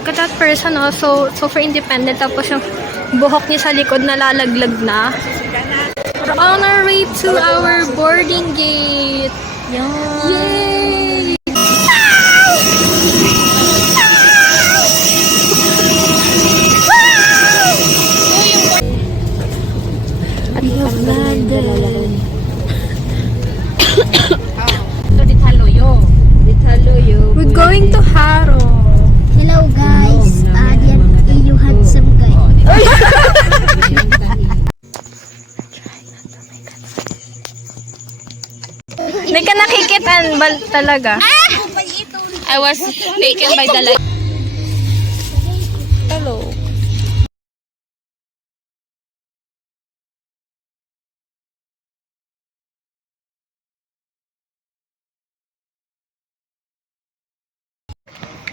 Look at that person, oh, so super independent. Tapos yung buhok niya sa likod nalalaglag na. We're on our way to our boarding gate. Yay! We have landed. We're going to Haro. Hello guys, you handsome guy. Hindi ka nakikitan ba talaga? I was taken by the light. Hello.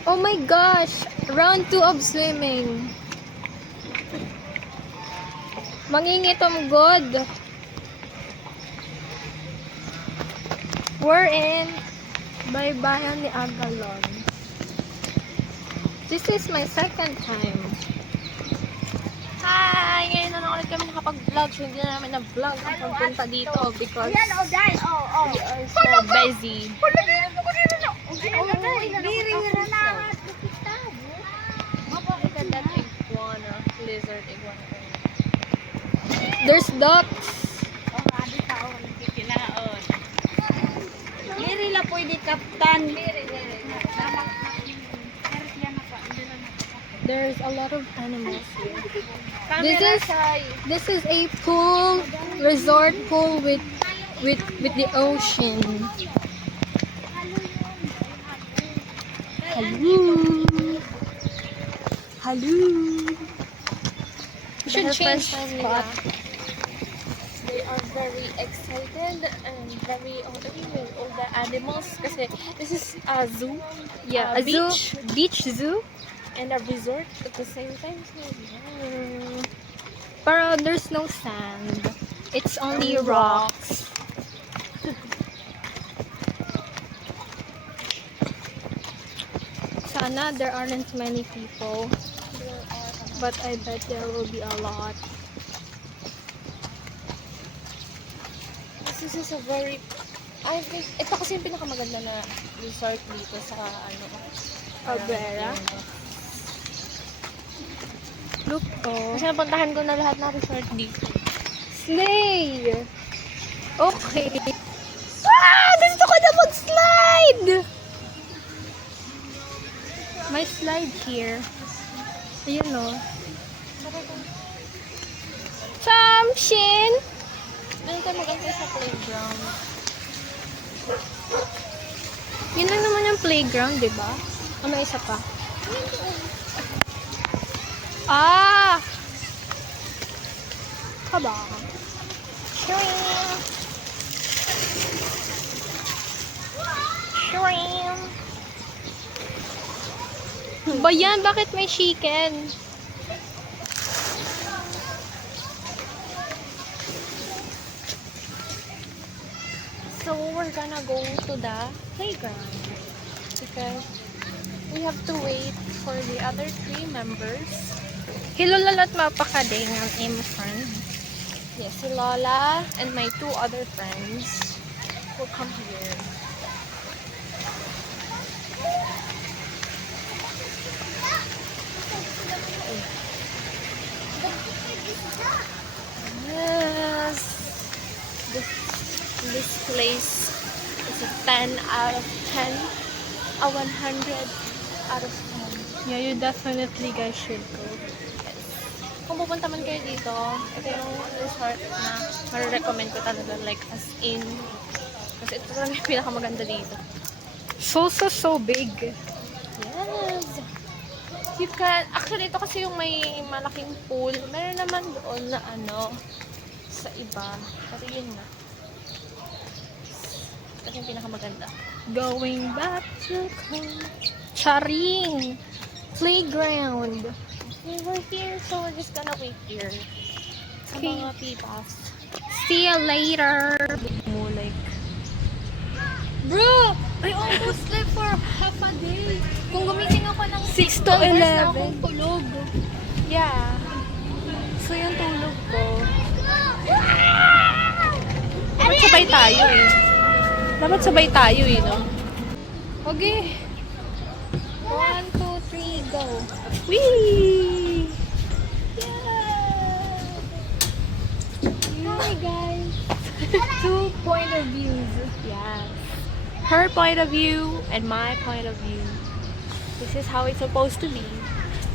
Oh my gosh! Round 2 of swimming. Mangingitom God. We're in Baybayan ni Agalon. This is my second time. Hi! Ngayon na ulit kami nakapag-vlog. So, hindi na namin na-vlog ang pagpunta dito because we are so busy. Lizard iguana. There's ducks. Diri la pwede kaptan. There's a lot of animals here. This is a pool, resort pool with the ocean. Hello. Hello. We should change spot. They are very excited and very with all the animals kasi this is a zoo. Yeah, a beach zoo and a resort at the same time. So, yeah. Pero there's no sand. It's only rocks. Sana there aren't many people. But I bet there will be a lot. This is a very, I think, ito kasi yung pinakamaganda na resort dito sa, Cabrera. Look, oh. Kasi napuntahan ko na lahat ng resort dito. Slay! Okay. Ah! Gusto ko na mag-slide! May slide here. Ayun, no? Samshin! Doon tayo mag-antay sa playground. Yun lang naman yung playground, di ba? O may isa pa? Ah! Kaba. Shrimp! Shrimp! Ba yan? Bakit may chicken? So we're gonna go to the playground because we have to wait for the other 3 members. Hello Lola at Mapakading, I'm friend. Yes, si Lola and my 2 other friends will come here. Yes. This place is a 10 out of 10. A 100 out of 10. Yeah, you definitely guys should go. Yes. Kung pupunta man kayo dito, ito yung resort na marirecommend ko talaga, like as in. Kasi ito talaga yung pinakamaganda dito. So big. Yes. You can, actually ito kasi yung may malaking pool. Meron naman doon na sa iba. Pero yun na. Ito yung pinakamaganda. Going back to Charing Playground. Okay, we're here, so we're just gonna wait here. Sa mga pipas. See you later. Mo like Bro! I almost slept for half a day. Kung gumising ako ng 6 to 11. na 11. akong tulog. Yeah. So yung tulog ko. Dapat sabay tayo eh. Dapat sabay tayo eh, no? Okay. 1, 2, 3, go. Whee! Hi guys. 2 point of views. Yes. Her point of view and my point of view. This is how it's supposed to be.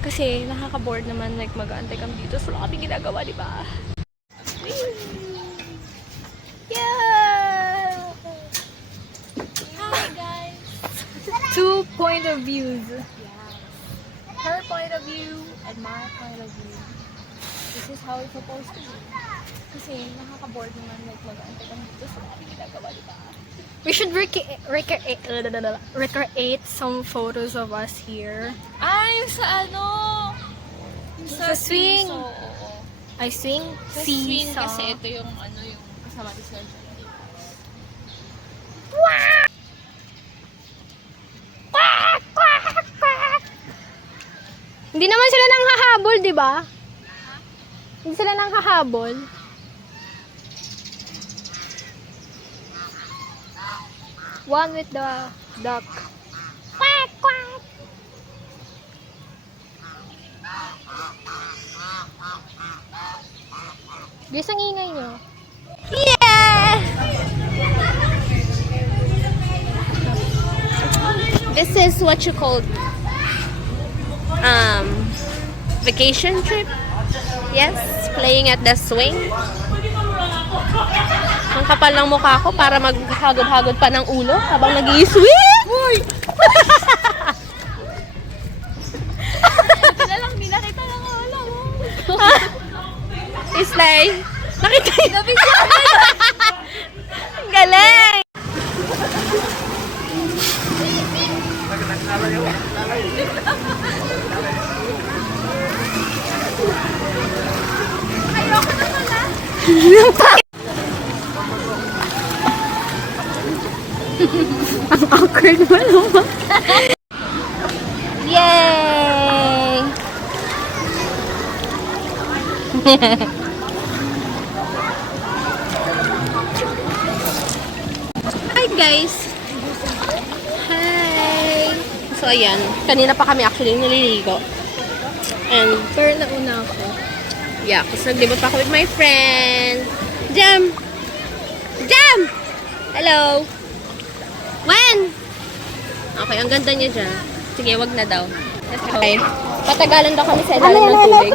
Kasi nakaka-bored naman like mag-aantay kami dito. So wala kaming ginagawa, di ba? Yeah. Hi guys. 2 point of views. Her point of view and my point of view. This is how it's supposed to be. Kasi nakaka-board naman like mag-aantay kami dito. So wala kaming ginagawa, di ba? We should recreate some photos of us here. Ay, sa ano? Sa swing. So, oo. I swing. Sa swing kasi ito yung ano yung kasama din sila dyan. Hindi naman sila nang hahabol, di ba? Hindi sila nang hahabol. One with the duck. Quack, quack. Guys, ang ingay nyo. Yeah! This is what you call vacation trip. Yes, playing at the swing. Ang kapal ng mukha ko para maghagod-hagod pa ng ulo habang nag-i-swing. Uy! Hindi nakita lang wala mo. Islay. Nakita yun. Galing! Ang awkward mo naman. Yay! Hi guys! Hi! So ayan, kanina pa kami actually naliligo. And Pero nauna ako. yeah, kasi naglibot pa ako with my friend. Jam! Jam! Hello! When? Okay, ang ganda niya dyan. Sige, wag na daw. Okay. Patagalan daw kami sa ilalim ng tubig.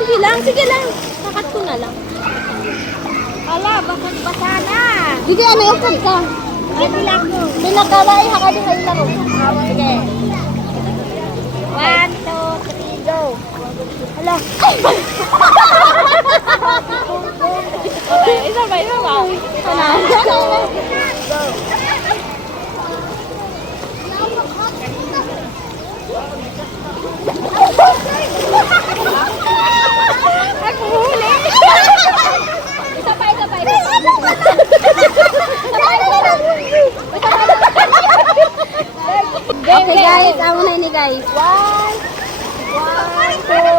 Sige lang. Kakat ko na lang. Ala, bakit basa na? Sige, ano yung kanta? Pinakaway, haka din kayo laro. Sige. 1, 2, 3, go. Ala. Okay, isa pa. Ito na. Ako huli. Isa pa. Okay guys, amo na ni guys. 1, 2, 3, go.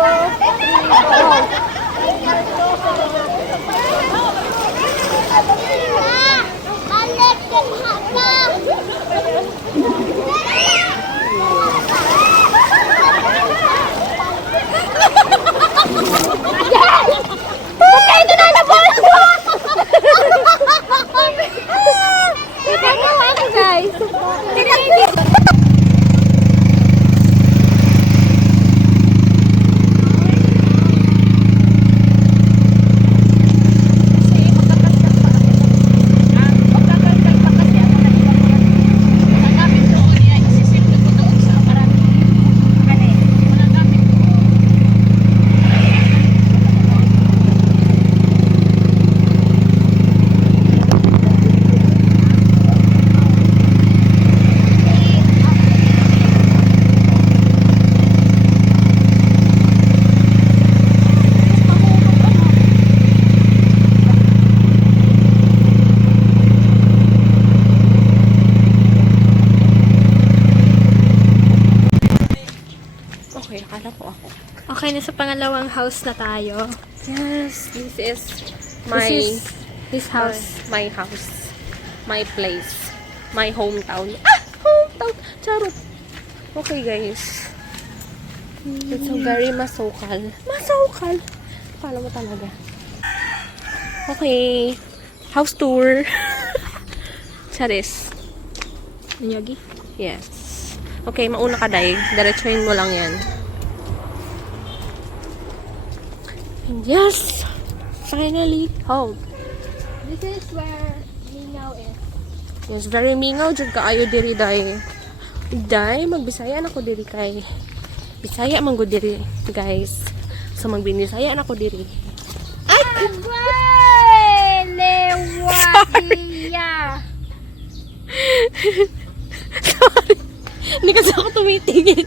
Akala ko ako. Okay, nasa pangalawang house na tayo. Yes, this is my This house. my house. My place. My hometown. Ah! Hometown! Charot! Okay, guys. It's so very masukal. Masukal! Paano mo talaga? Okay. House tour. Charis. Nyagi? Yes. Okay, mauna ka, Day. Diretsuhin mo lang yan. And yes! Finally, home. This is where Mingaw is. Yes, very mingaw. Diyan ka ayo diri, Day. Day, magbisaya na ko diri kay. Bisaya man ko diri, guys. So, magbinisaya na ko diri. Lewadia! Sorry. Hindi kasi ako tumitigil.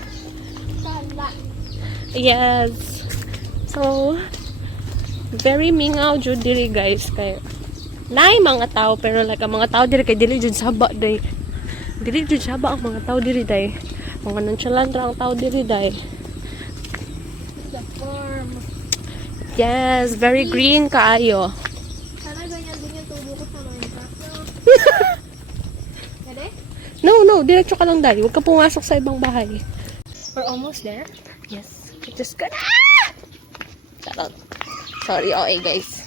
Kala. Yes. So, very mingaw jud diri, guys. Kay nay mga tao pero like ang mga tao diri kay dili jud saba, day. Dili jud saba ang mga tao diri, day. Mga nonchalant ra ang tao diri, day. The farm. Yes, very green kaayo. Sana ganyan din yung tubo ko sa Minecraft. Pwede? No, diretso ka lang, day. Huwag ka pumasok sa ibang bahay. We're almost there. Yes. Just gonna... Charot. Sorry, okay, guys.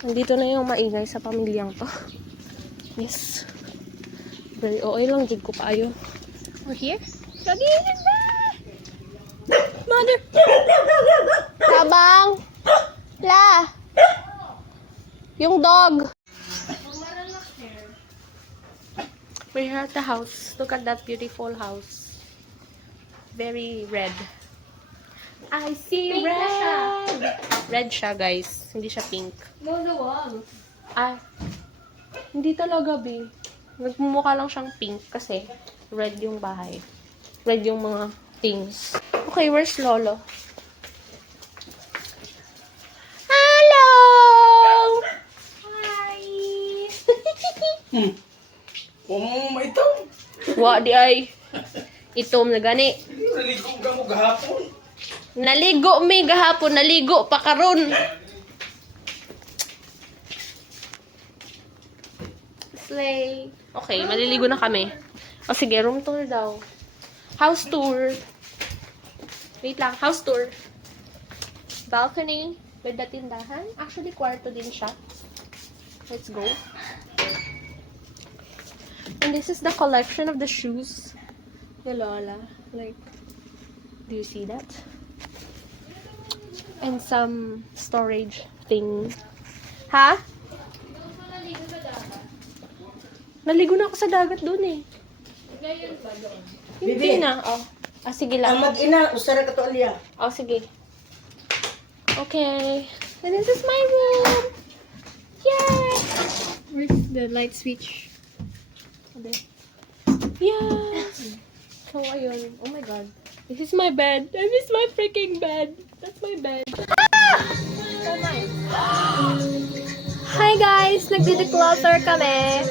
Nandito na yung maingay sa pamilyang to. Yes. Very okay lang, jud ko paayo. We're here? Lagi na! Mother! Tabang! La! Yung dog! We're here at the house. Look at that beautiful house. Very red. I see Pink na red! siya. Red siya, guys. Hindi siya pink. No, the walls. Ah, hindi talaga, be. Nagmumukha lang siyang pink kasi red yung bahay. Red yung mga things. Okay, where's Lolo? Hello! Hi! Maitaw. Wa di ay. Itom na gani. Naligo ka mo gahapon. Naligo mi gahapon, naligo pa karon. Slay. Okay, maliligo na kami. O sige, room tour daw. House tour. Wait lang, house tour. Balcony with the tindahan. Actually, kwarto din siya. Let's go. And this is the collection of the shoes. Ni Lola. Like, do you see that? And some storage thing. Ha? Naligo na ako sa dagat dun eh. Hindi Bibi. na. Oh. Ah, sige Ang lang. mag-ina, usara ka to alya. Oh, sige. Okay. And this is my room. Yay! Where's the light switch? Yes! So, ayun. Oh my God. This is my bed. I miss my freaking bed. That's my bed. Oh my. Hi guys! Nagdi-declutter kami.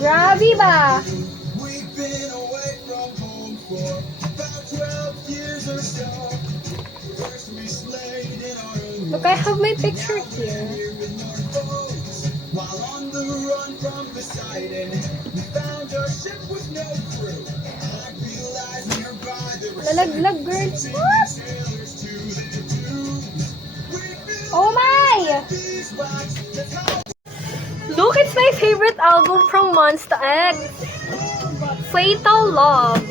Grabe ba? Look, I have my picture here. While on the run from Poseidon, we found our ship with no crew. I realized nearby there were Lalaglag, girl. What? sailors to the dunes. We built Oh my! these rocks, that's how Look, it's my favorite album from Monsta X. Fatal Love.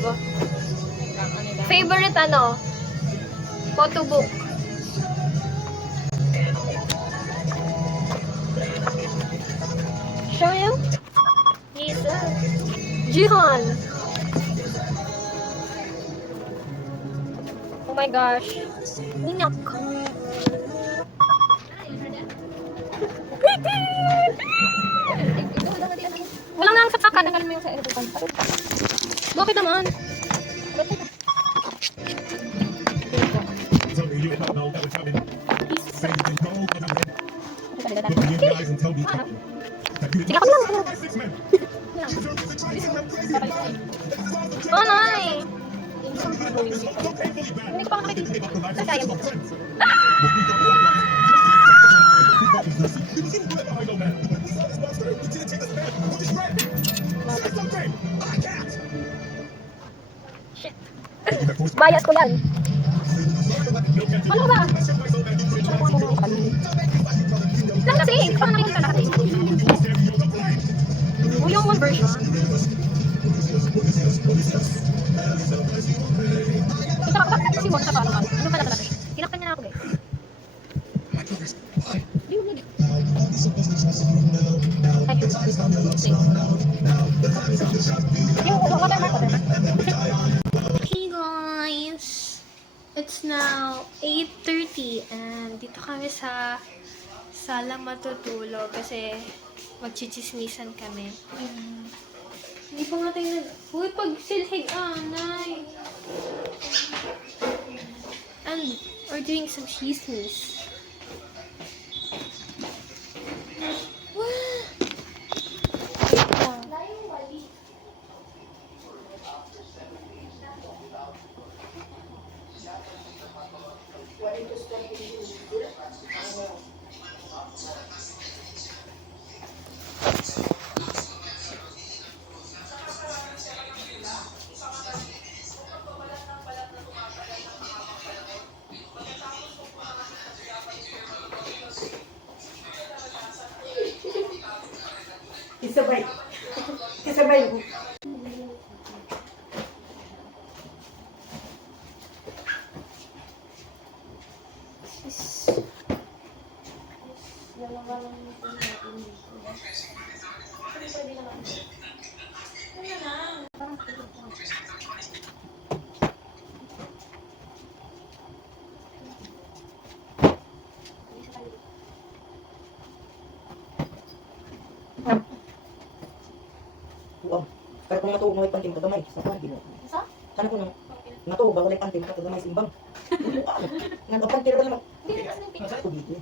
Favorite ano? Photo book. Show him. He's Jihan. Oh my gosh. Ninak. Walang nang saksakan. Nagalin mo yung sa aeropan. Bakit naman? Tell me you did not know that was coming. Say you can go with a man. Look me in the eyes and tell me that you Sige ako lang. are 6 men. You took the trace and Hindi pa kami dito. Nasayang ko. Shit. Bayad ko yan. Ano ba? Lang kasi, paano nakikita natin? O yung one version. Ito ako, bakit kasi mo sa paano? Ano pala talaga? Kinaktan niya na ako guys. Di mo nili. Hey guys! It's now 8:30 and dito kami sa sala matutulog kasi magchichismisan kami. Hindi pa nga tayo Uy, pag silhig anay! And we're doing some chismis. Isabay. Isabay. Wow. Kaya kung natuog mo ipantim ka gamay, sa kuwan, gino. Sa? Sana ko nang natuog ba wala ipantim ka gamay sa imbang. Nagpapantir ka naman. Hindi na kasi ng picture. Ako dito.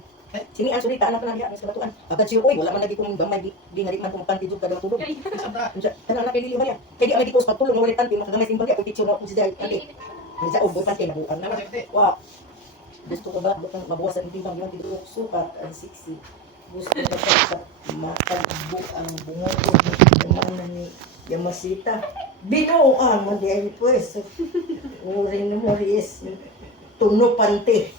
Sini ang surita anak na niya sa batuan. Agad siya oy, wala man lagi kong gamay di nga di man kung panti jud kada matulog. Kana na kay dili man ya. Kay di lagi ko sa patulong wala ipantim ka gamay sa imbang ako picture na ako si Dai. Kani. Sa og panti na bukan na. Wow. Gusto ko ba butang mabawasan ang timbang yung dito sukat ang 60. Gusto ko sa matagbo ang bungoto ng ni Yamasita. Binuan mo di ay pues. Uring mo is tuno pante.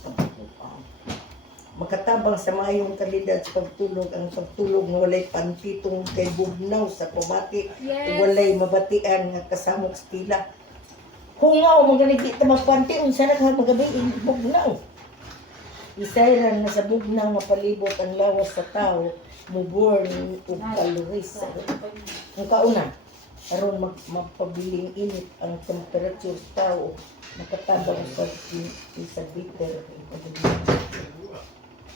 Makatabang sa mayong kalidad sa pagtulog ang pagtulog nga walay pantitong kay bugnaw sa pamati. Walay mabatian nga kasamok sa pila. Hungaw mo ganit di ta magpanti unsa na ka magabi bugnaw. Isayran na sa bugnaw nga palibot ang lawas sa tao muborn ug kaloris. Ang kauna aron magpabiling init ang temperature sa tao makatabang sa bitter.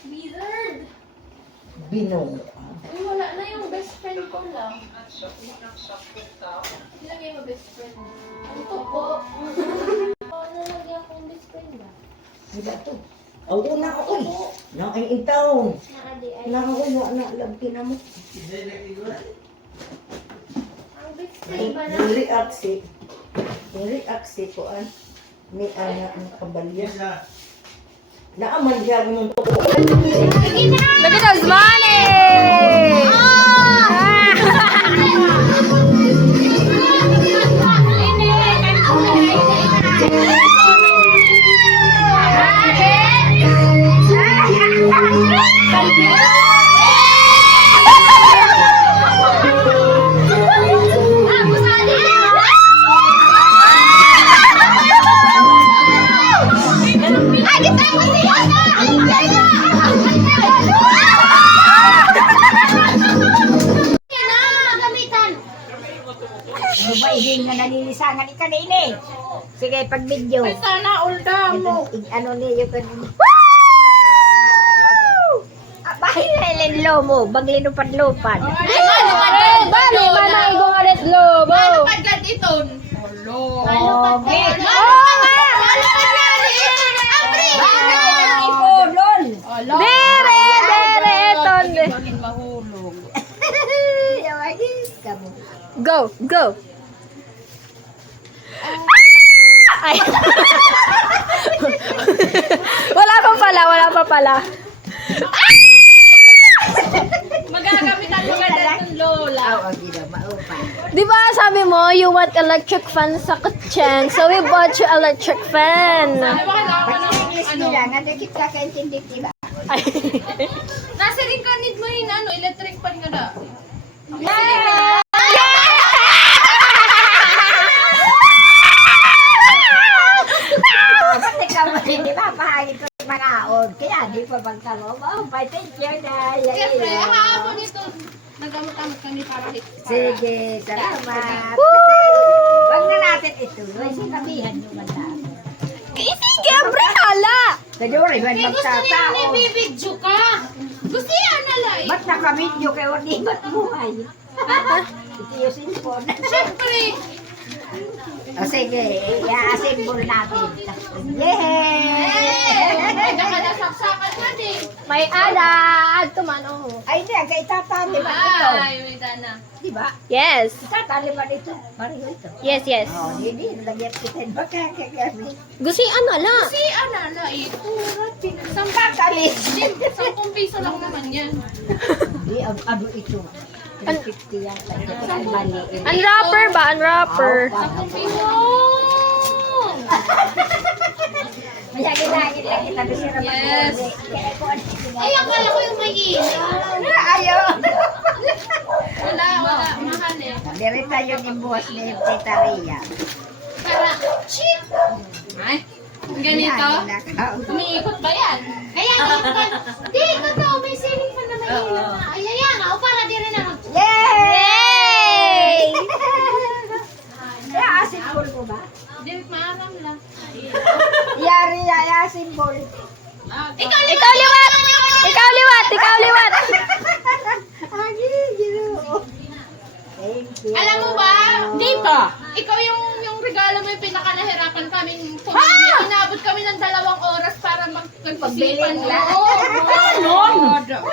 Wizard! Binong. Uy, wala na yung best friend ko lang. Nilagay mo best friend. Ito po. Nalagyan akong best friend ba? Sila to. Ang una ako eh. Na ay intaon. Na ako na labti na mo. Ang best friend ba na? Yung reaksi ko an may anak ng kabalya. Naaman diyan nung to. Look at those money! Lumaihing na nanilisangan ka na ini. Sige, pag video. Ay, sana ulda mo. Ano niyo ka nini. Bahay na ilan lomo. Bagli lupad-lupad. Ay, bali, mana igong alit lobo. Okay. Go, go. Ay. Wala pa pala. Magagamitan mo ka ng lola. Oo, gino, maupa. Di ba sabi mo, you want electric fan sa kutsyan, so we bought you electric fan. Pag English nila, nga dikit ka kaintindi, diba? Ay. Nasa rin ka need mo yun, electric pan ka na. Ba't ikaw mo hindi mapahagin ko yung mga aon? Kaya di pa pagkalo. Oh, bye, thank you na. Siyempre, kahapon dito, nagamot-amot kami para hit. Sige, salamat. Wag na natin ituloy. Sinabihan nyo man lang. Siyempre, hala. Kaduri, man magtatao. Bibidyo ka. Gusto yan na lang. Ba't nakamidyo kayo? Di ba't buhay? Ito yung cellphone. Siyempre. O sige, i-assemble natin. Yay! Nakadasaksakan na din. May ada. Add to man, oh. Ay, hindi. Ang itatali ba ito? Ay, wait na. Di ba? Yes. Itatali ba dito? Mariho ito. Yes, yes. Oh, hindi. Lagyan kita. Baka kagamit. Gusto ano la? Si Anala, ito. Bakali. 10 piso lang naman yan. Hindi, ano ito? 350 yata. Ito ang maliit. Unwrapper ba? Unwrapper. Kaya ginagit lang kita. Bisira Yes. Ay, akala ko yung may Ayaw. Wala. Mahal eh. Dirita yung imbuhas ni Tita Ria. Para, cheap. Ay, ganito. Umiikot ba yan? Kaya ikot. Di, ikot daw. May ceiling pa na may ilaw na. Ay, ayan. O, para di rin ako. Yay! Kaya asimbol mo ba? Di, maaram lang. Yari, asimbol. Ikaw Ikaw liwat! Ikaw liwat! Ikaw liwat! Agi, gino. Thank you. Alam mo ba? Dito. Ikaw yung regalo mo yung pinaka nahirapan kaming pumili. Inabot kami ng 2 oras para magpagpisipan Pagbili lang.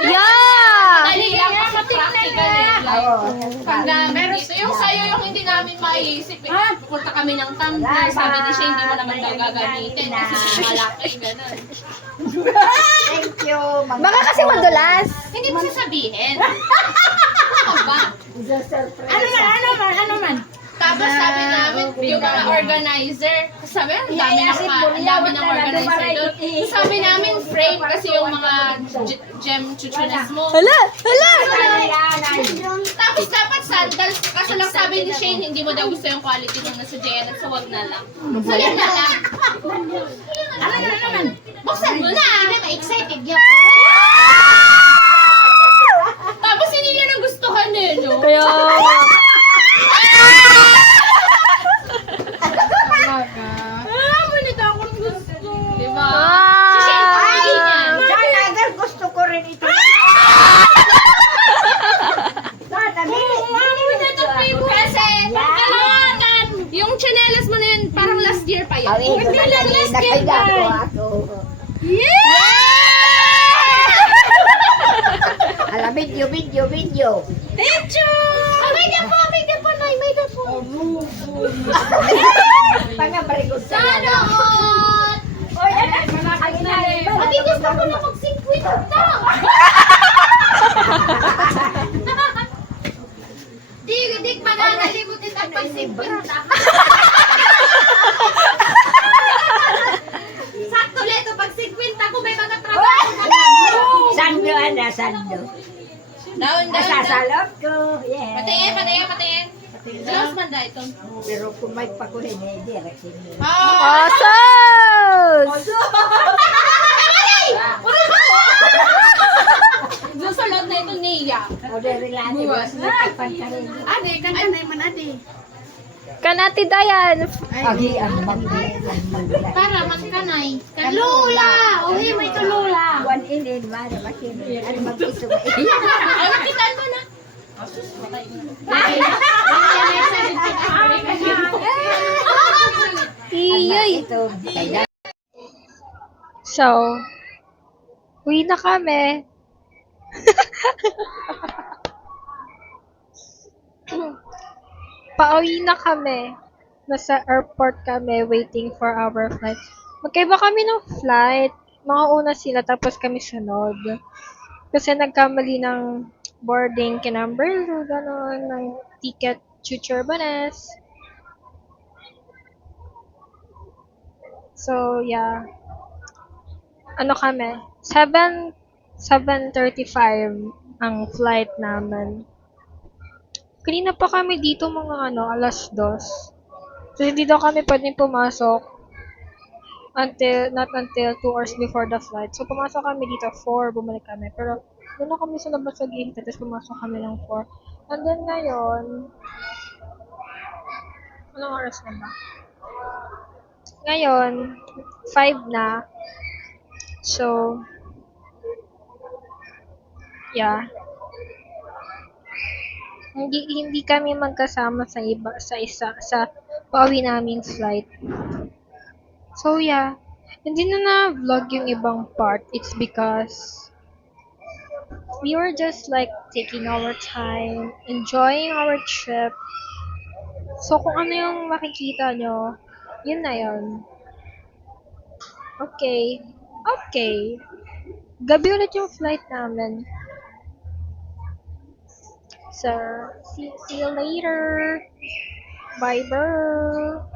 Yeah! Dali lang kasi practical lang. Oo. Meron dito. Yung sa'yo yung hindi namin maiisip. Pupunta kami ng tumbler. Sabi ni Shane, hindi mo naman daw gagamitin. Kasi malaki, gano'n. Thank you. Baka kasi madulas. Hindi mo sasabihin. Ano ba? Ano man? Tapos sabi namin, yung mga organizer, sabi, ang dami ng organizer doon. Sabi namin, frame kasi yung mga gem chuchunas mo. Hala! Hala! Tapos dapat sandals, kaso lang sabi ni Shane, hindi mo daw gusto yung quality nung nasa Jayan at so wag na lang. So yun na lang. Ano naman? Buksan mo na! Ma-excited yun. Tapos hindi niya nagustuhan eh, no? Kaya... Manita akong gusto. Diba? Ah! Si Shane, hindi niya. Sana agad gusto ko rin ito. Sana, Kasi, kailangan, yung chanelas mo na yun, parang last year pa yun. Hindi lang last year pa. Ala, video. May po, Nay, may po. Pangabarigod sa Sana all! Oy, ang inahin ba? Pati gusto ko na mag-singkwit na. Di mananalimutin ang pag-singkwit na. Sakto leto, pag-singkwit ako, may mga trabaho na. Sando. Down. Nasasalot ko. Yeah. Patingin. Diyos man da ito. Pero kung may pakuhin, direct mo. Awesome! Doon sa lot na ito niya. O, relate. Pagkarin. Ade, kananay man ade. Kanati Dayan. Agi, ang magbilang. Para magkanay. Kalula! Uwi mo ito lula. One in, mara, makinig. Ano mag-iso ba? Ay, nakitan mo na. Iyoy. Ito, kaya. So, uwi na kami. Pauwi na kami. nasa airport kami waiting for our flight. Magkaiba kami ng flight. Mga una sila tapos kami sunod. Kasi nagkamali ng boarding kinumber, gano'n, ng ticket Chuchurbanes. So, yeah. Ano kami? 7:35 ang flight namin. Kanina pa kami dito mga 2:00. So, hindi daw kami pwedeng pumasok not until 2 hours before the flight. So, pumasok kami dito 4, bumalik kami. Pero, doon na kami sa labas sa gate, tapos pumasok kami ng 4. And then ngayon, anong oras na ba? Ngayon, 5 na. So, yeah. Hindi kami magkasama sa pauwi naming flight. So yeah, hindi na vlog yung ibang part. It's because we were just like taking our time, enjoying our trip. So kung ano yung makikita nyo, yun na yun. Okay. Gabi ulit yung flight namin. So, see you later. Bye, bye.